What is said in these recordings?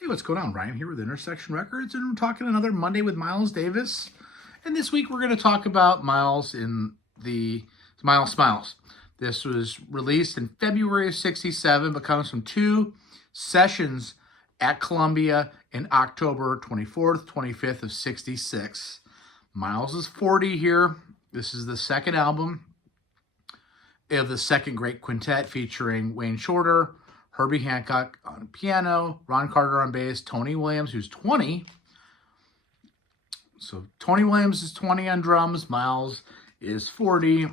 Hey, what's going on? Ryan here with Intersection Records, and we're talking another Monday with Miles Davis. And this week we're going to talk about Miles in the Miles Smiles. This was released in February of '67, but comes from two sessions at Columbia in October 24th, 25th of '66. Miles is 40 here. This is the second album of the second great quintet featuring Wayne Shorter, Herbie Hancock on piano, Ron Carter on bass, Tony Williams, who's 20. So Tony Williams is 20 on drums, Miles is 40.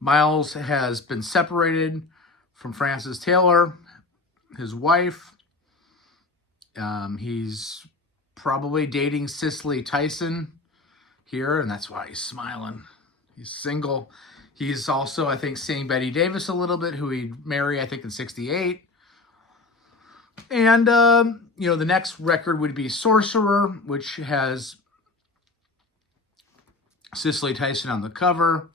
Miles has been separated from Frances Taylor, his wife. He's probably dating Cicely Tyson here, and that's why he's smiling. He's single. He's also, I think, seeing Betty Davis a little bit, who he'd marry, I think, in '68. And, the next record would be Sorcerer, which has Cicely Tyson on the cover.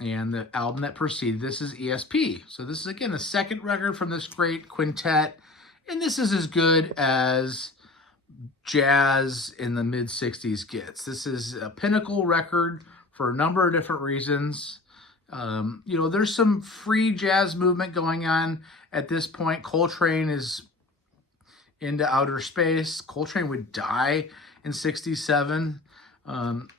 And the album that preceded this is ESP. So this is, again, the second record from this great quintet. And this is as good as jazz in the mid-'60s gets. This is a pinnacle record for a number of different reasons. There's some free jazz movement going on at this point. Coltrane is into outer space. Coltrane would die in '67. Ornette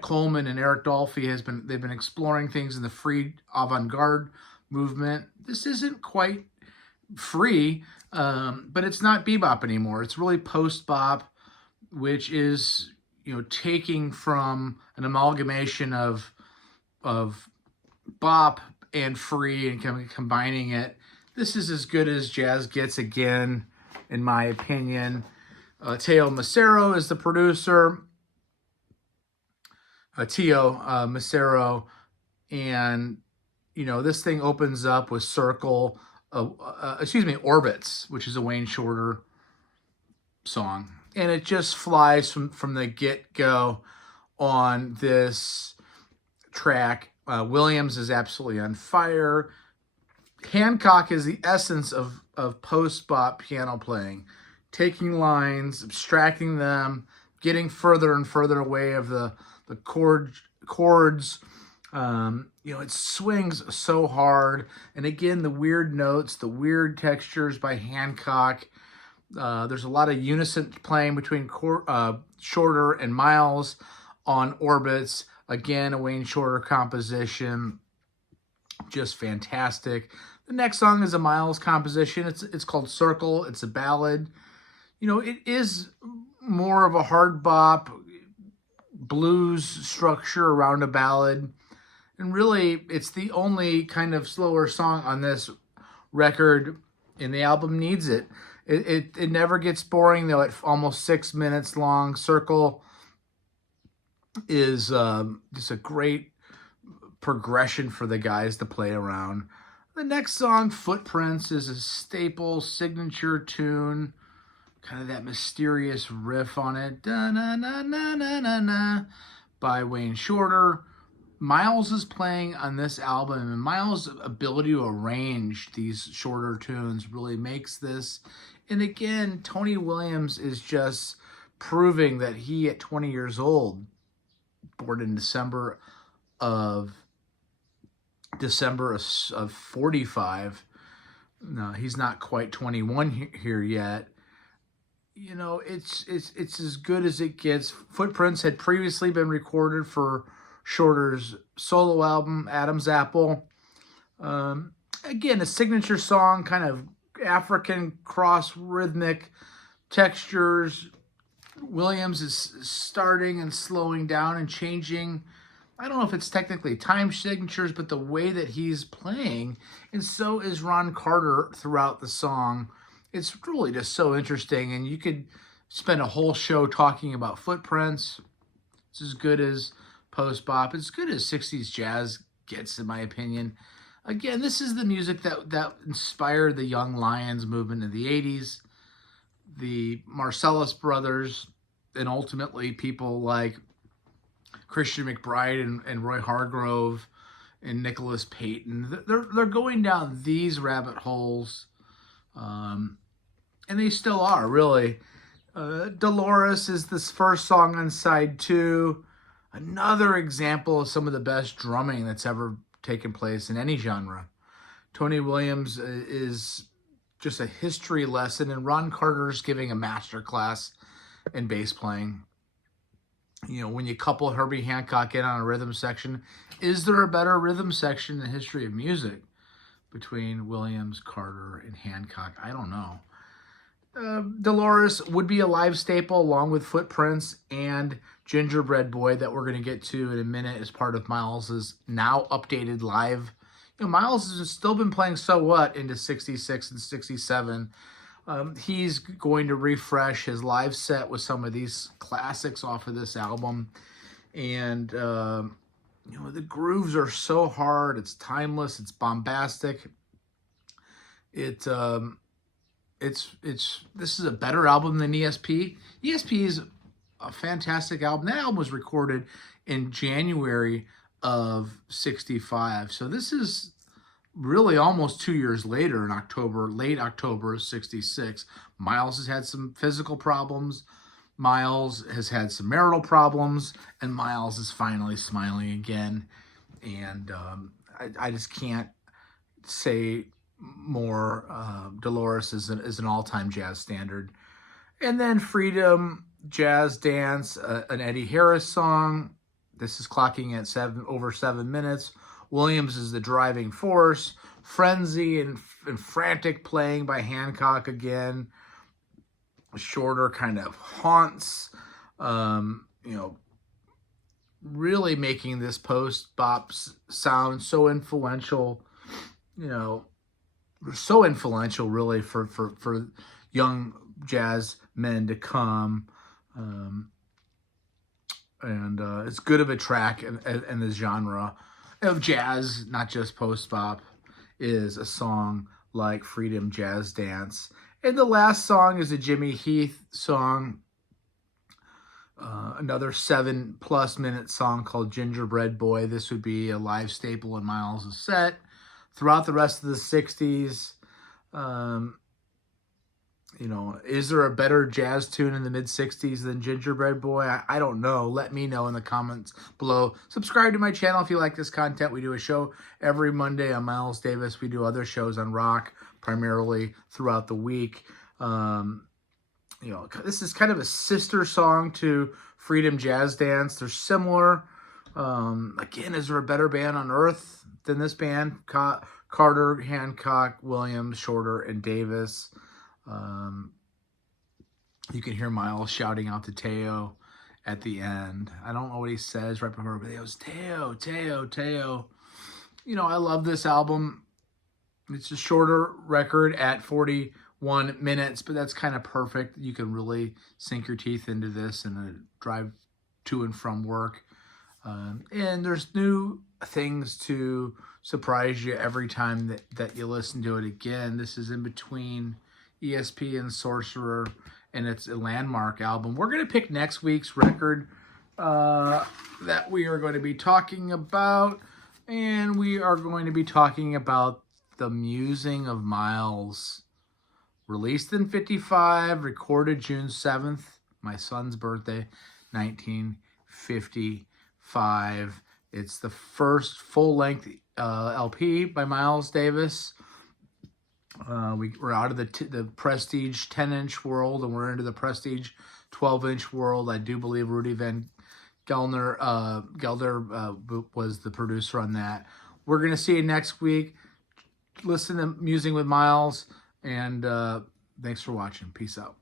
Coleman and Eric Dolphy they've been exploring things in the free avant-garde movement. This isn't quite free, but it's not bebop anymore. It's really post-bop, which is taking from an amalgamation of bop and free and combining it. This is as good as jazz gets, again, in my opinion. Teo Macero is the producer. Macero. And, this thing opens up with Orbits, which is a Wayne Shorter song. And it just flies from the get-go on this track. Williams is absolutely on fire. Hancock is the essence of post-bop piano playing. Taking lines, abstracting them, getting further and further away of the chords. It swings so hard. And again, the weird notes, the weird textures by Hancock. There's a lot of unison playing between Shorter and Miles on Orbits. Again, a Wayne Shorter composition. Just fantastic. The next song is a Miles composition. It's called Circle. It's a ballad. It is more of a hard bop blues structure around a ballad. And really, it's the only kind of slower song on this record, and the album needs it. It never gets boring, though. At almost 6 minutes long, Circle is just a great progression for the guys to play around. The next song, Footprints, is a staple signature tune. Kind of that mysterious riff on it. Da-na-na-na-na-na-na by Wayne Shorter. Miles is playing on this album, and Miles' ability to arrange these shorter tunes really makes this. And again, Tony Williams is just proving that he, at 20 years old, born in December of 45. No, he's not quite 21 here yet. It's as good as it gets. Footprints had previously been recorded for Shorter's solo album, Adam's Apple. Again, a signature song, kind of African cross rhythmic textures. Williams is starting and slowing down and changing. I don't know if it's technically time signatures, but the way that he's playing, and so is Ron Carter throughout the song. It's really just so interesting, and you could spend a whole show talking about Footprints. It's as good as post-bop. It's as good as '60s jazz gets, in my opinion. Again, this is the music that inspired the Young Lions movement in the '80s, the Marcellus Brothers, and ultimately people like Christian McBride and Roy Hargrove and Nicholas Payton. They're going down these rabbit holes And they still are, really. Dolores is this first song on side 2. Another example of some of the best drumming that's ever taken place in any genre. Tony Williams is just a history lesson, and Ron Carter's giving a master class in bass playing. You know, when you couple Herbie Hancock in on a rhythm section, is there a better rhythm section in the history of music between Williams, Carter, and Hancock? I don't know. Dolores would be a live staple along with Footprints and Gingerbread Boy that we're going to get to in a minute as part of Miles's now updated live. You know, Miles has still been playing So What into 66 and 67. He's going to refresh his live set with some of these classics off of this album. And, you know, the grooves are so hard. It's timeless. It's bombastic. This is a better album than ESP. ESP is a fantastic album. That album was recorded in January of 65. So this is really almost 2 years later in late October of 66. Miles has had some physical problems. Miles has had some marital problems, and Miles is finally smiling again. And I just can't say more. Dolores is an all-time jazz standard. And then Freedom, Jazz Dance, an Eddie Harris song. This is clocking at over 7 minutes. Williams is the driving force. Frenzy and frantic playing by Hancock again. Shorter kind of haunts. You know, really making this post-bop sound so influential. You know, so influential really for young jazz men to come. And it's good of a track in the genre of jazz, not just post-bop, is a song like Freedom, Jazz Dance. And the last song is a Jimmy Heath song, another 7+ minute song called Gingerbread Boy. This would be a live staple in Miles' set throughout the rest of the 60s. You know, is there a better jazz tune in the mid-60s than Gingerbread Boy? I don't know. Let me know in the comments below. Subscribe to my channel if you like this content. We do a show every Monday on Miles Davis. We do other shows on rock, primarily throughout the week. You know, this is kind of a sister song to Freedom, Jazz Dance. They're similar. Again, is there a better band on earth than this band? Carter, Hancock, Williams, Shorter, and Davis. You can hear Miles shouting out to Teo at the end. I don't know what he says right before, but he goes, Teo, Teo, Teo. You know, I love this album. It's a shorter record at 41 minutes, but that's kind of perfect. You can really sink your teeth into this and drive to and from work. And there's new things to surprise you every time that you listen to it again. This is in between ESP and Sorcerer, and it's a landmark album. We're going to pick next week's record that we are going to be talking about, and we are going to be talking about The Musing of Miles. Released in 55, recorded June 7th, my son's birthday, 1955. It's the first full-length LP by Miles Davis. We're out of the Prestige 10-inch world, and we're into the Prestige 12-inch world. I do believe Rudy Van Gelder was the producer on that. We're going to see you next week. Listen to Musing with Miles, and thanks for watching. Peace out.